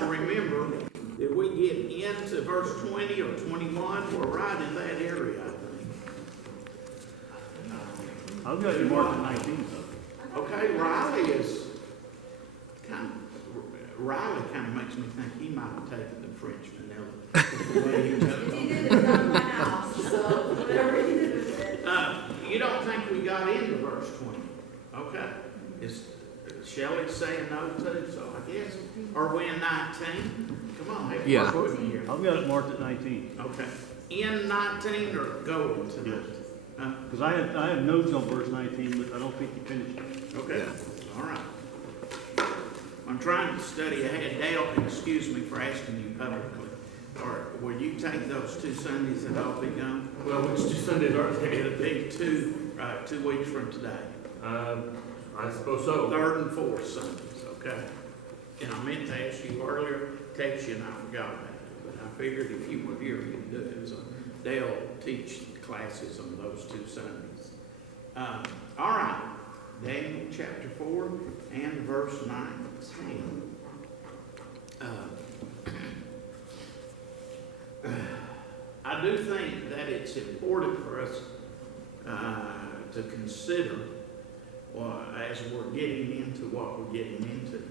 to remember that we get into verse 20 or 21, we're right in that area, I think. I've got you marked at 19, though. Okay, Riley kind of makes me think he might have taken the French vanilla. The way he took He it. did it on my house, so whatever he did with it. You don't think we got into verse 20? Okay. Is Shelley saying no too? So I guess, are we in 19? Come on, hey, Yeah. work with me here. I've got it marked at 19. Okay. In 19 or go into Yes. 19? Because I have notes on verse 19, but I don't think you finished it. Okay. Yeah. All right. I'm trying to study ahead. Dale, excuse me for asking you publicly. Or will you take those 2 Sundays that I'll be gone? Well, which 2 Sundays are they? It'll be 2 weeks from today. I suppose so. 3rd and 4th Sundays, okay? And I meant to ask you earlier, text you, and I forgot about it. But I figured if you were here, you'd do it. So they'll teach classes on those 2 Sundays. All right. Daniel chapter 4 and verse 19. I do think that it's important for us to consider as we're getting into what we're getting into,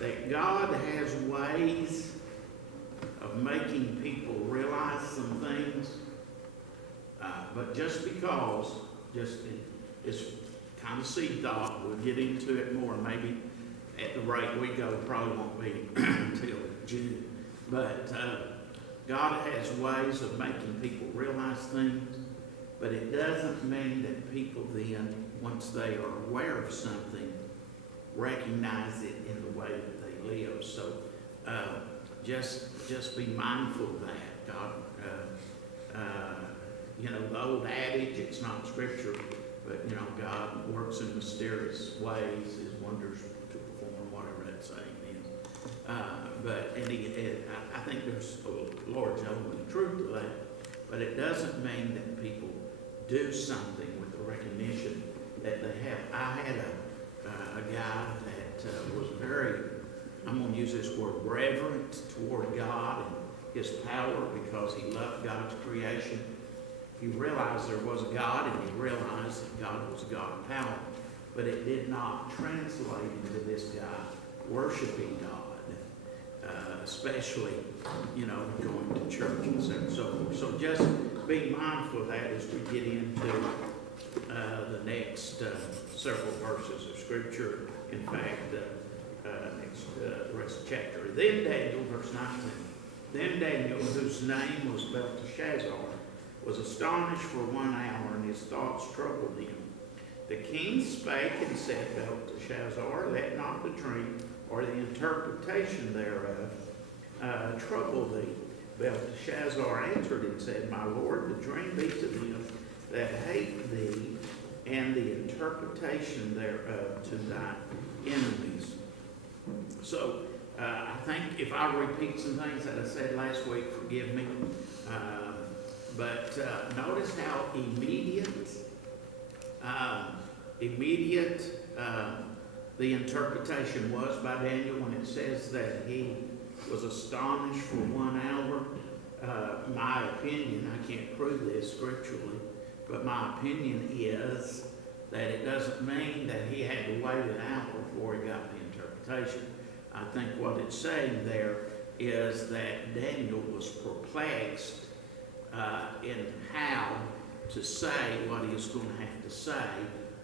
that God has ways of making people realize some things, but just because, it's kind of seed thought, we'll get into it more, maybe at the rate we go, probably won't be until June, but God has ways of making people realize things, but it doesn't mean that people then, once they are aware of something, recognize it in the way that they live. So just be mindful of that. God, the old adage, it's not scripture, but God works in mysterious ways, His wonders to perform, whatever that saying is. I think there's a large element of truth to that, but it doesn't mean that people do something with the recognition that they have. I had a guy that was very, I'm going to use this word, reverent toward God and His power because he loved God's creation. He realized there was a God, and he realized that God was a God of power, but it did not translate into this guy worshiping God. Especially, going to churches and so forth. So just be mindful of that as we get into the next several verses of Scripture. In fact, the rest of the chapter. Then Daniel, verse 19. Then Daniel, whose name was Belteshazzar, was astonished for 1 hour, and his thoughts troubled him. The king spake and said, Belteshazzar, let not the dream or the interpretation thereof trouble thee. Belteshazzar answered and said, My lord, the dream be to them that hate thee, and the interpretation thereof to thy enemies. So, I think if I repeat some things that I said last week, forgive me. But notice how immediate the interpretation was by Daniel when it says that he was astonished for 1 hour. My opinion, I can't prove this scripturally, but my opinion is that it doesn't mean that he had to wait an hour before he got the interpretation. I think what it's saying there is that Daniel was perplexed in how to say what he was going to have to say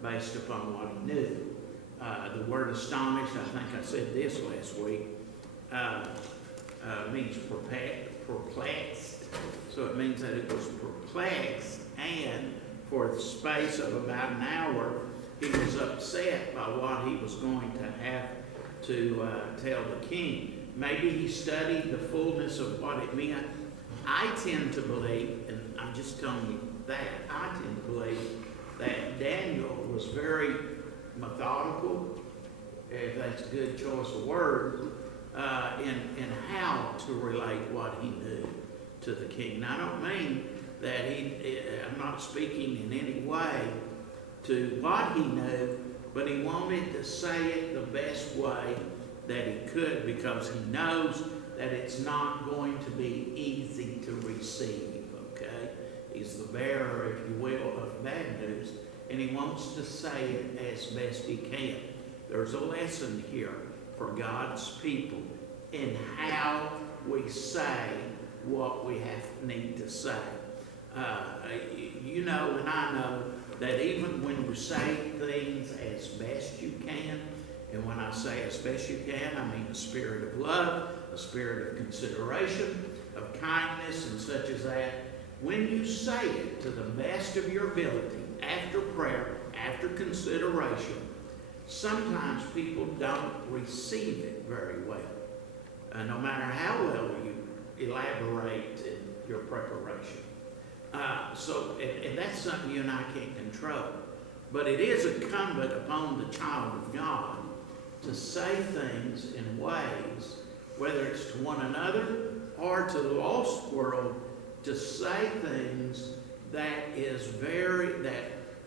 based upon what he knew. The word astonished, I think I said this last week, means perplexed. So it means that it was perplexed, and for the space of about an hour, he was upset by what he was going to have to tell the king. Maybe he studied the fullness of what it meant. I tend to believe, and I'm just telling you that, I tend to believe that Daniel was very methodical, if that's a good choice of words, in how to relate what he knew to the king. Now, I don't mean that I'm not speaking in any way to what he knew, but he wanted to say it the best way that he could, because he knows that it's not going to be easy to receive, okay? He's the bearer, if you will, of bad news, and he wants to say it as best he can. There's a lesson here for God's people in how we say what we need to say. You know and I know that even when you say things as best you can, and when I say as best you can, I mean a spirit of love, a spirit of consideration, of kindness, and such as that. When you say it to the best of your ability, after prayer, after consideration, sometimes people don't receive it very well. No matter how well you elaborate in your preparation. And that's something you and I can't control. But it is incumbent upon the child of God to say things in ways, whether it's to one another or to the lost world, to say things that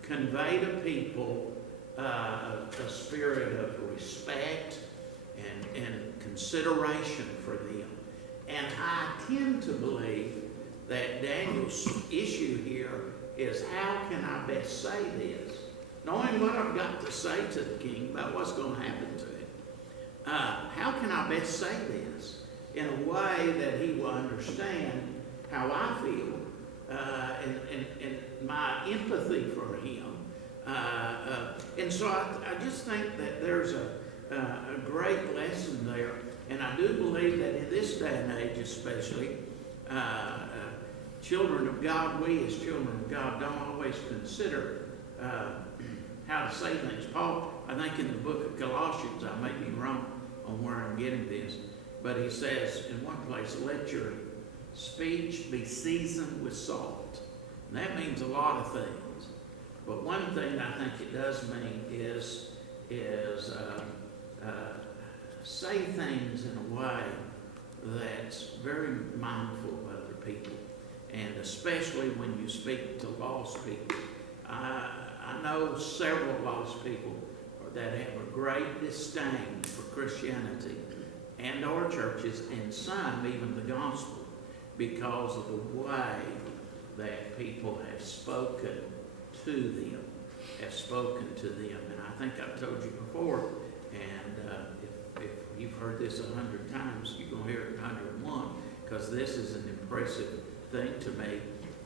convey to people a spirit of respect and consideration for them. And I tend to believe that Daniel's issue here is, how can I best say this? Knowing what I've got to say to the king about what's going to happen to him. How can I best say this in a way that he will understand how I feel and my empathy for him? And so I just think that there's a great lesson there. And I do believe that in this day and age especially, children of God, we as children of God don't always consider how to say things. Paul, I think in the book of Colossians, I may be wrong on where I'm getting this, but he says in one place, let your speech be seasoned with salt. And that means a lot of things. But one thing I think it does mean is say things in a way that's very mindful of other people. And especially when you speak to lost people. I know several lost people that have a great disdain for Christianity and our churches, and some even the gospel, because of the way that people have spoken to them. And I think I've told you before, and if you've heard this 100 times, you're going to hear it 101, because this is an impressive thing to me.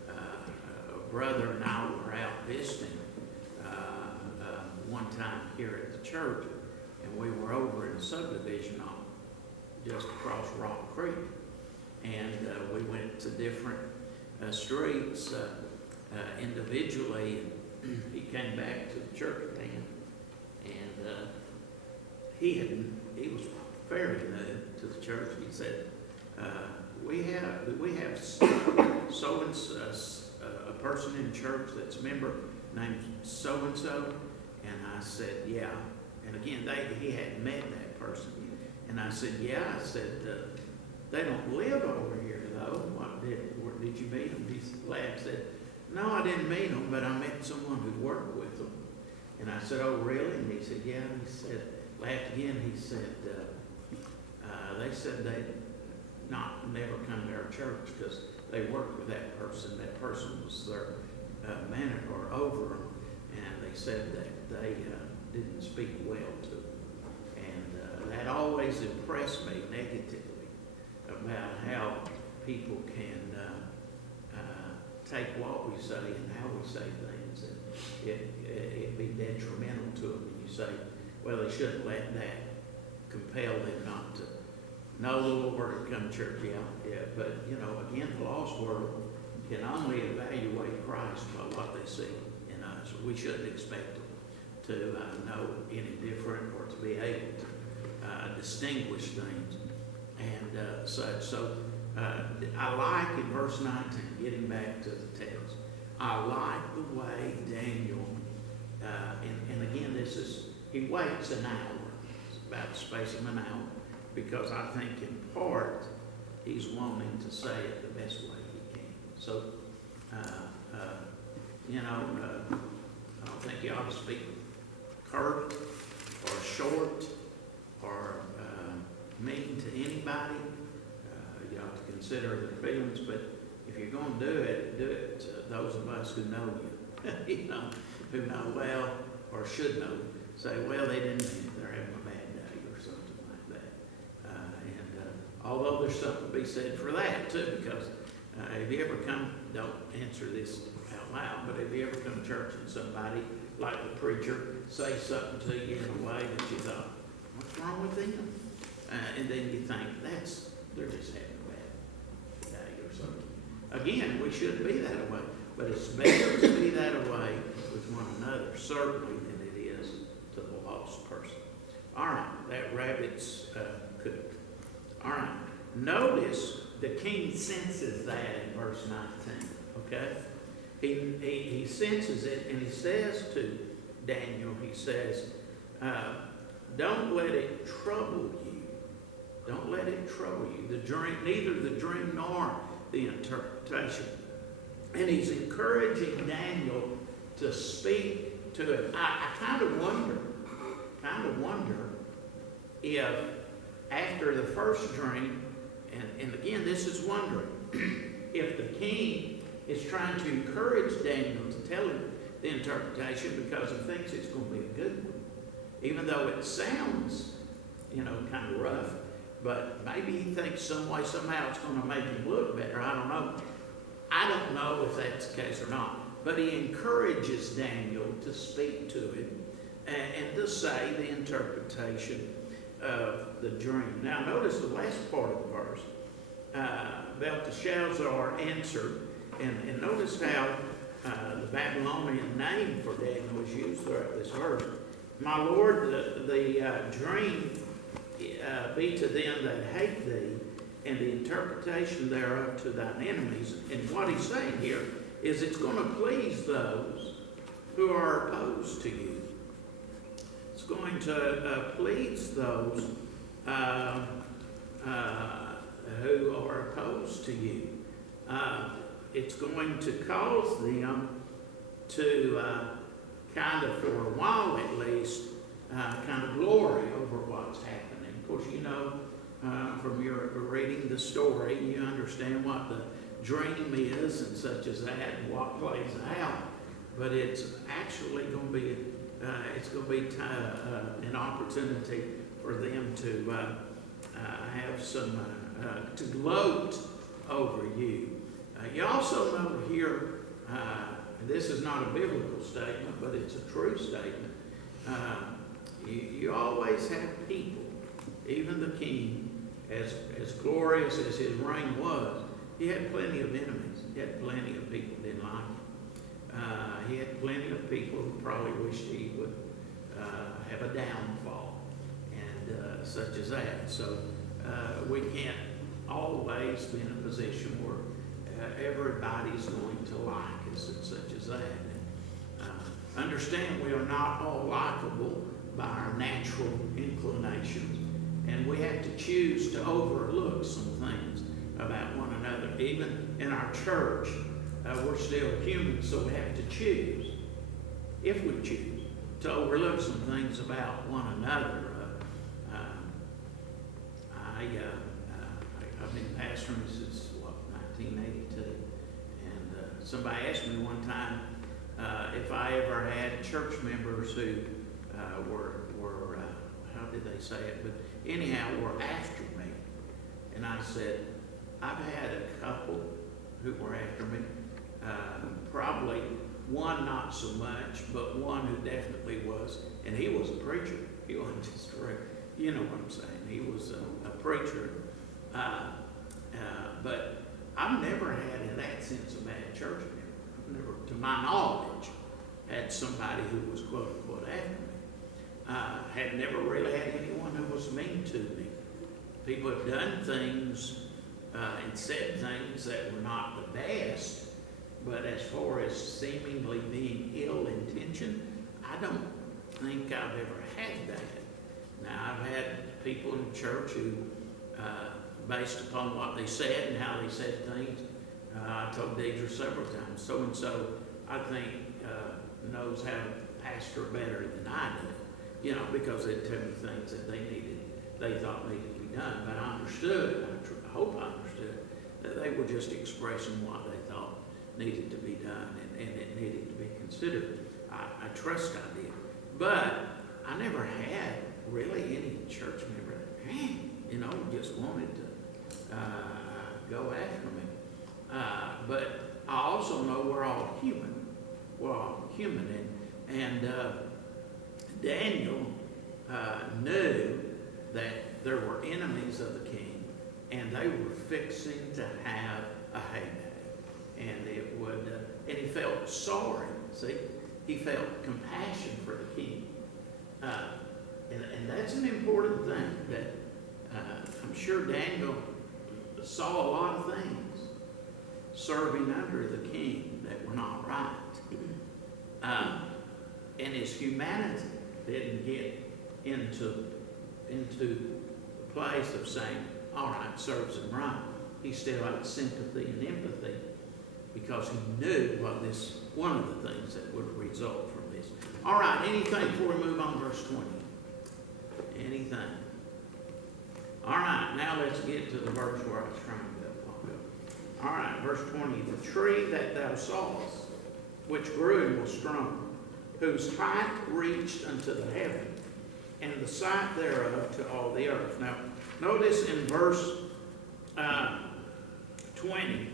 A brother and I were out visiting one time here at the church, and we were over in a subdivision just across Rock Creek, and we went to different streets individually, and he came back to the church then, and he was very new to the church. He said, we have so and a person in church that's a member named so and so, and I said, yeah. And again, he hadn't met that person, and I said, yeah. I said, they don't live over here though. Did you meet them? He laughed, said, no, I didn't meet them, but I met someone who worked with them. And I said, oh really? And he said, yeah. He said, laughed again. He said, they said they'd never come to our church because they worked with that person. That person was their manager or over them, and they said that they didn't speak well to them. And that always impressed me negatively about how people can take what we say and how we say things, and it be detrimental to them. And you say, well, they shouldn't let that compel them not to know the Lord or come to church. Yeah, but again, the lost world can only evaluate Christ by what they see in us. We shouldn't expect them to know any different or to be able to distinguish things and such. So I like in verse 19, getting back to the text, I like the way Daniel, and again, he waits an hour. It's about the space of an hour, because I think in part he's wanting to say it the best way he can. So, I don't think you ought to speak curt or short or mean to anybody. You ought to consider their feelings, but if you're going to do it to those of us who know you, you know, who know well or should know. Say, well, they didn't mean it. They're having a bad day or something like that. Although there's something to be said for that too, because have you ever come, don't answer this out loud, but have you ever come to church and somebody, like the preacher, say something to you in a way that you thought, what's wrong with them? And then you think, they're just having a bad day or something. Again, we shouldn't be that way, but it's better to be that way with one another, certainly, than it is to the lost person. All right, that rabbit's cooked. All right, notice the king senses that in verse 19, okay? He senses it, and he says to Daniel, he says, don't let it trouble you. Don't let it trouble you. Neither the dream nor the interpretation. And he's encouraging Daniel to speak to it. I kind of wonder if after the first dream, and again, this is wondering, if the king is trying to encourage Daniel to tell him the interpretation because he thinks it's going to be a good one. Even though it sounds, kind of rough, but maybe he thinks somehow it's going to make him look better. I don't know. I don't know if that's the case or not. But he encourages Daniel to speak to him and to say the interpretation of the dream. Now, notice the last part of the verse. Belteshazzar answered, and notice how the Babylonian name for Daniel is used throughout this verse. My Lord, the dream be to them that hate thee, and the interpretation thereof to thine enemies. And what he's saying here is it's going to please those who are opposed to you. It's going to please those who are opposed to you. It's going to cause them to kind of, for a while at least, kind of glory over what's happening. Of course, from your reading the story, you understand what the dream is and such as that, and what plays out. But it's actually going to be, an opportunity for them to have some, to gloat over you. You also know here, this is not a biblical statement, but it's a true statement. You always have people, even the king, as glorious as his reign was, he had plenty of enemies. He had plenty of people who didn't like him. He had plenty of people who probably wished he would have a downfall and such as that. So we can't always be in a position where everybody's going to like us and such as that. Understand we are not all likable by our natural inclinations, and we have to choose to overlook some things about one another. Even in our church, we're still human, so we have to choose, if we choose, to overlook some things about one another. I've been pastoring since, 1982, and somebody asked me one time if I ever had church members who were how did they say it? But anyhow, were after me. And I said, I've had a couple who were after me. Probably one not so much, but one who definitely was. And he was a preacher. He wasn't just a regular. You know what I'm saying. He was a preacher. But I've never had, in that sense, a bad church member. I've never, to my knowledge, had somebody who was quote-unquote after me. Had never really had anyone who was mean to me. People have done things and said things that were not the best, but as far as seemingly being ill-intentioned, I don't think I've ever had that. Now, I've had people in church who, based upon what they said and how they said things, I told Deidre several times, so-and-so, I think, knows how to pastor better than I do. Because they'd tell me things that they thought needed to be be done, but I understood, I hope I understood, that they were just expressing what they thought needed to be done and it needed to be considered. I trust I did. But I never had really any church member that, just wanted to go after me. But I also know we're all human. We're all human. And Daniel knew that there were enemies of the king, and they were fixing to have a heyday. And it would, and he felt sorry. See, he felt compassion for the king, and that's an important thing. That I'm sure Daniel saw a lot of things serving under the king that were not right, and his humanity didn't get into the place of saying, all right, serves him right. He still had sympathy and empathy because he knew one of the things that would result from this. All right, anything before we move on, verse 20? Anything? All right, now let's get to the verse where I was trying to go. All right, verse 20. The tree that thou sawest, which grew and was strong, whose height reached unto the heaven, and the sight thereof to all the earth. Now, notice in verse 20,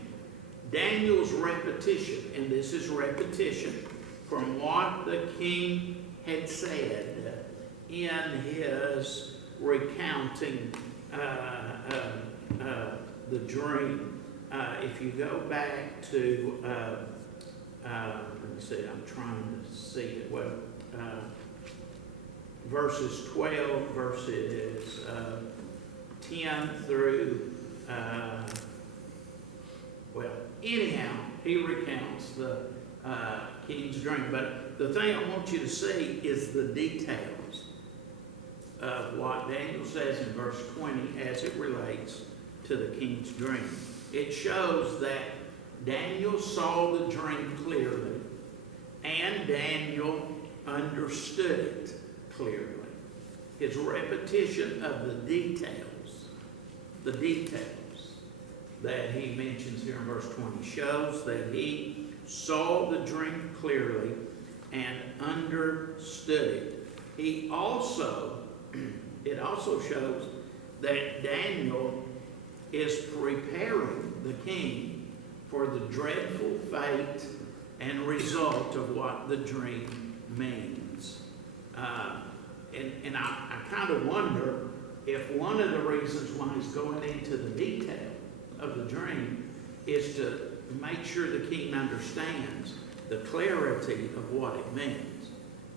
Daniel's repetition, and this is repetition from what the king had said in his recounting the dream. If you go back to, let me see, I'm trying to see it. Well, verses 12, verses 10 through, anyhow, he recounts the king's dream. But the thing I want you to see is the details of what Daniel says in verse 20 as it relates to the king's dream. It shows that Daniel saw the dream clearly, and Daniel understood it clearly. His repetition of the details that he mentions here in verse 20 shows that he saw the dream clearly and understood it. It also shows that Daniel is preparing the king for the dreadful fate and result of what the dream means. And I kind of wonder if one of the reasons why he's going into the detail of the dream is to make sure the king understands the clarity of what it means,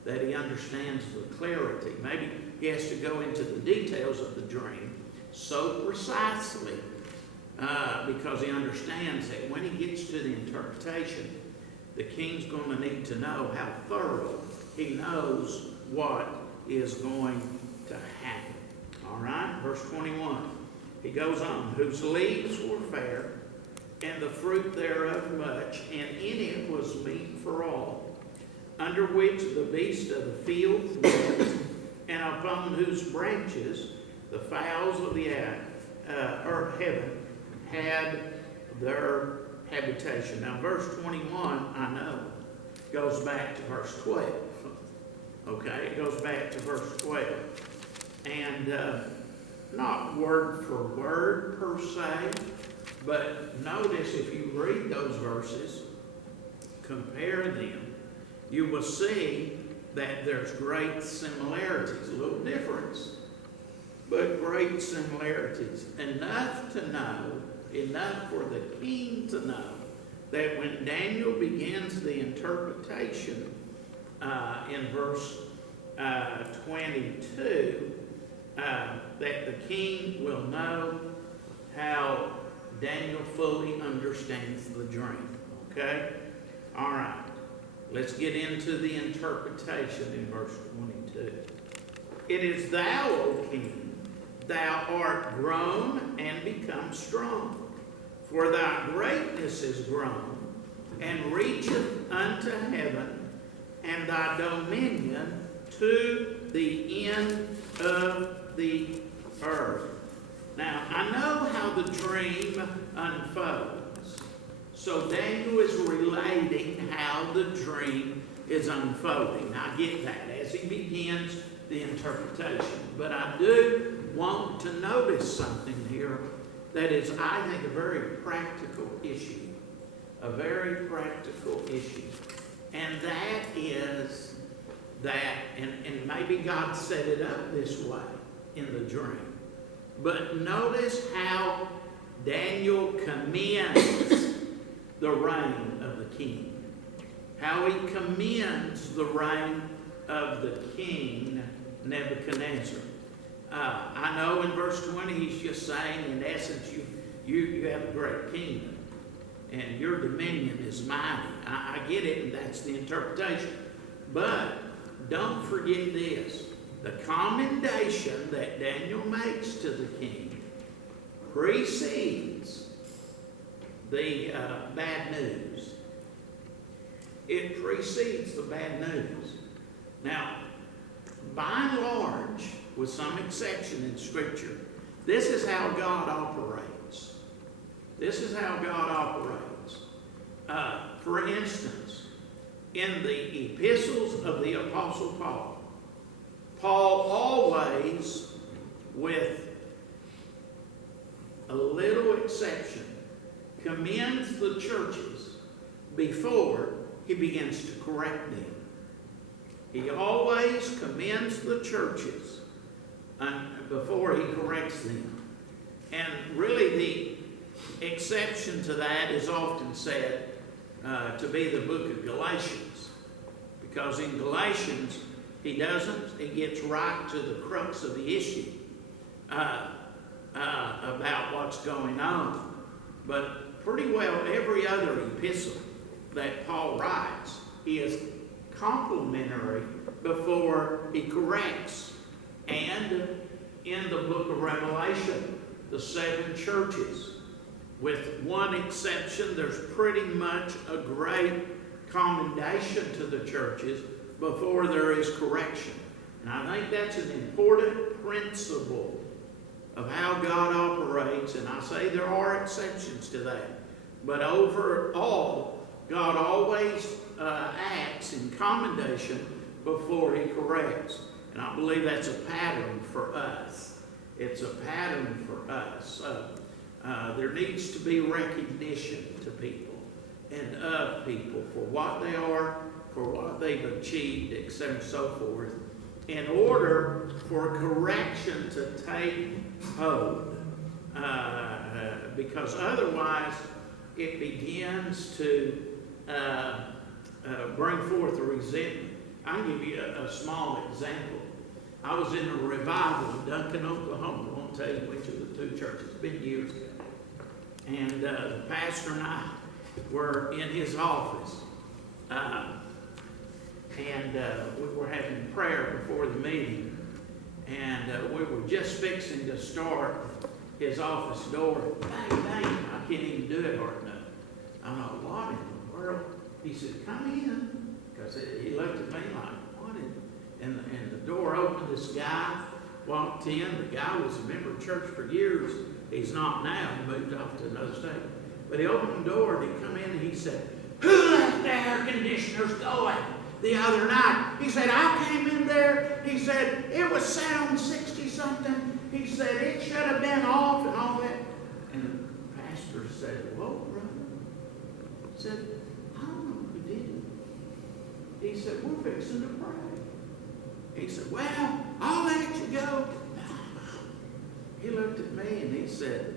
that he understands the clarity. Maybe he has to go into the details of the dream so precisely because he understands that when he gets to the interpretation, the king's going to need to know how thorough he knows what is going to happen. All right, verse 21. He goes on, whose leaves were fair, and the fruit thereof much, and in it was meat for all, under which the beasts of the field lived, and upon whose branches the fowls of the heaven had their habitation. Now, verse 21, I know, goes back to verse 12. Okay, it goes back to verse 12. And not word for word per se, but notice if you read those verses, compare them, you will see that there's great similarities, a little difference, but great similarities. Enough for the king to know that when Daniel begins the interpretation in verse 22, that the king will know how Daniel fully understands the dream. Okay? All right. Let's get into the interpretation in verse 22. It is thou, O king, thou art grown and become strong, for thy greatness is grown, and reacheth unto heaven, and thy dominion to the end of the earth. Now, I know how the dream unfolds. So Daniel is relating how the dream is unfolding. I get that as he begins the interpretation. But I do want to notice something here that is, I think, a very practical issue. A very practical issue. And that is that, and maybe God set it up this way in the dream. But notice how Daniel commends the reign of the king. How he commends the reign of the king Nebuchadnezzar. I know in verse 20 he's just saying, in essence, you have a great kingdom. And your dominion is mighty. I get it, and that's the interpretation. But don't forget this. The commendation that Daniel makes to the king precedes the bad news. It precedes the bad news. Now, by and large, with some exception in Scripture, this is how God operates. This is how God operates. For instance, in the epistles of the Apostle Paul, Paul always, with a little exception, commends the churches before he begins to correct them. He always commends the churches before he corrects them. And really the exception to that is often said to be the book of Galatians. Because in Galatians, he doesn't. He gets right to the crux of the issue about what's going on. But pretty well every other epistle that Paul writes, he is complimentary before he corrects. And in the book of Revelation, the 7 churches, with one exception, there's pretty much a great commendation to the churches before there is correction. And I think that's an important principle of how God operates. And I say there are exceptions to that. But overall, God always acts in commendation before he corrects. And I believe that's a pattern for us. It's a pattern for us. There needs to be recognition to people and of people for what they are, for what they've achieved, etc. and so forth, in order for correction to take hold. Because otherwise it begins to bring forth a resentment. I'll give you a small example. I was in a revival in Duncan, Oklahoma. I won't tell you which of the 2 churches. It's been years ago. And the pastor and I were in his office. We were having prayer before the meeting. And we were just fixing to start his office door. Bang, bang. I can't even do it hard enough. I'm like, what in the world? He said, come in. Because he looked at me like, what in? And the door opened. This guy walked in. The guy was a member of church for years. He's not now. He moved off to another state. But he opened the door and he come in and he said, who left the air conditioners going the other night? He said, I came in there. He said, it was sound 60-something. He said, it should have been off and all that. And the pastor said, whoa, brother. He said, I don't know who did it. He said, we're fixing to pray. He said, well, I'll let you go. He looked at me and he said,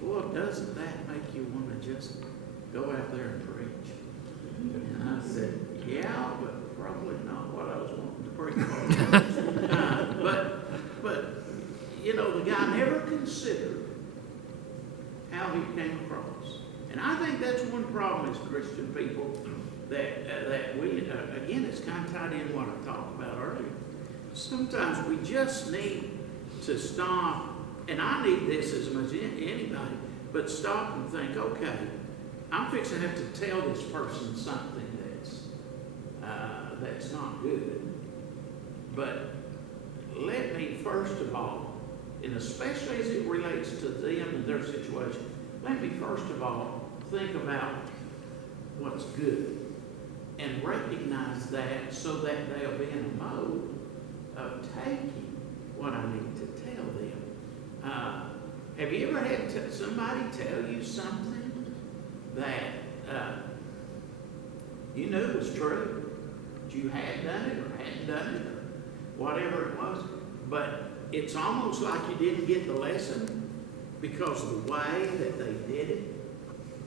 well, doesn't that make you want to just go out there and preach? And I said, yeah, but probably not what I was wanting to preach for. But, you know, the guy never considered how he came across. And I think that's one problem as Christian people that we, again, it's kind of tied in what I talked about earlier. Sometimes we just need to stop, and I need this as much as anybody, but stop and think, okay, I'm fixing to have to tell this person something that's not good. But let me, first of all, and especially as it relates relates to them and their situation, let me first of all think about what's good and recognize that so that they'll be in a mode of taking what I need to tell them. Have you ever had somebody tell you something that you knew was true, but you had done it or hadn't done it or whatever it was, but it's almost like you didn't get the lesson because the way that they did it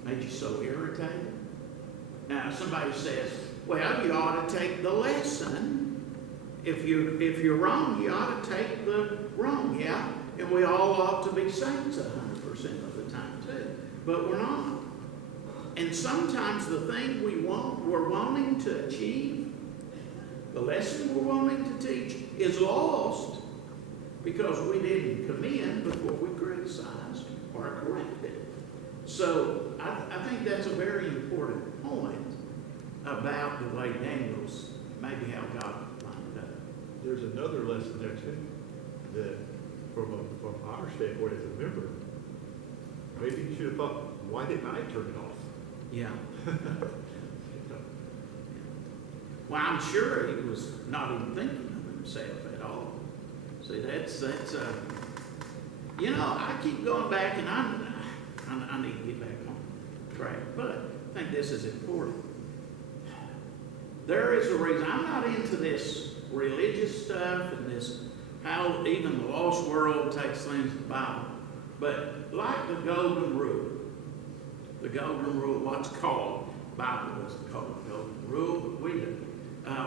made you so irritated? Now, somebody says, well, you ought to take the lesson. If you're wrong, you ought to take the wrong, yeah? And we all ought to be saints 100% of the time, too. But we're not. And sometimes the thing we're wanting to achieve, the lesson we're wanting to teach, is lost because we didn't come in before we criticized or corrected. So I think that's a very important point about the way Daniel's, maybe how God lined it up. There's another lesson there too, that from our standpoint as a member, maybe you should have thought, why didn't I turn it off? Yeah. Well, I'm sure he was not even thinking of himself at all. See, that's I keep going back, and I need to get back on track, but I think this is important. There is a reason. I'm not into this religious stuff and this, how even the lost world takes things in the Bible. But like the golden rule, what's called, Bible doesn't call it the golden rule, but we do,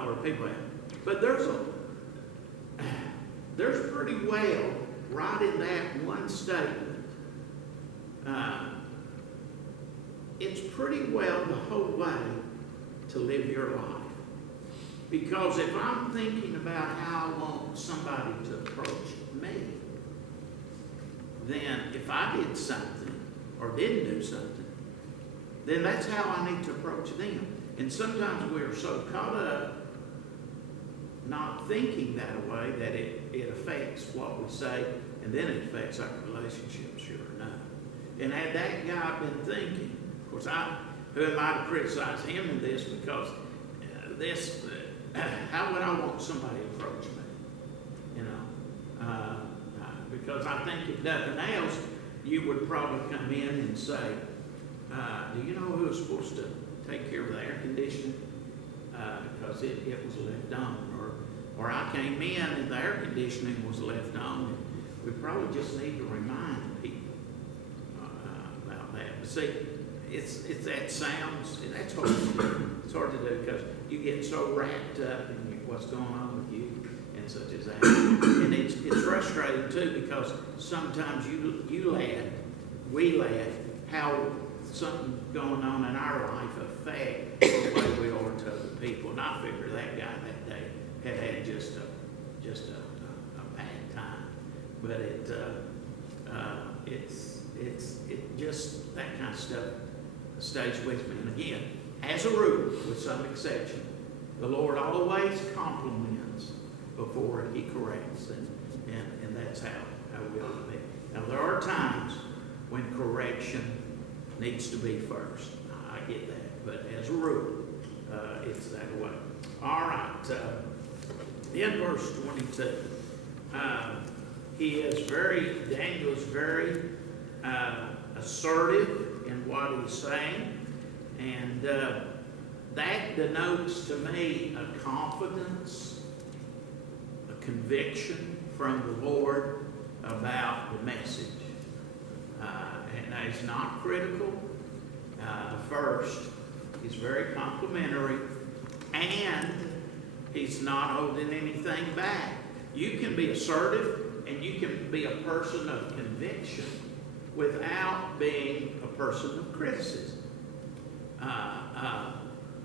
or people have. But there's pretty well, right in that one statement, it's pretty well the whole way to live your life. Because if I'm thinking about how I want somebody to approach me, then if I did something or didn't do something, then that's how I need to approach them. And sometimes we're so caught up not thinking that way that it affects what we say, and then it affects our relationship, sure enough. And had that guy been thinking, of course, who am I to criticize him in this, because how would I want somebody to approach me? Because I think if nothing else, you would probably come in and say, do you know who was supposed to take care of the air conditioning? Because it was left on. Or I came in and the air conditioning was left on. And we probably just need to remind people about that. But see, that sounds, that's hard to do. It's hard to do because you get so wrapped up in what's going on with you and such as that. And it's frustrating too, because sometimes we laugh how something going on in our life affect the way we are to other people. And I figure that guy that day had just a bad time. But it just, that kind of stuff stays with me. And again, as a rule, with some exception, the Lord always compliments before he corrects, and that's how we ought to be. Now, there are times when correction needs to be first. I get that, but as a rule, it's that way. All right, in verse 22, Daniel is very assertive in what he's saying, and that denotes to me a confidence, a conviction from the Lord about the message. And he's not critical. First, he's very complimentary, and he's not holding anything back. You can be assertive, and you can be a person of conviction without being a person of criticism.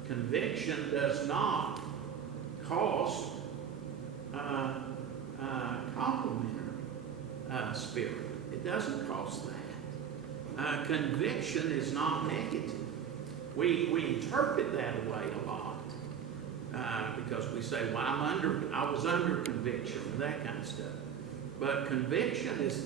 Conviction does not cost complimentary spirit. It doesn't cost that. Conviction is not negative. We interpret that away a lot because we say, well, I was under conviction and that kind of stuff. But conviction is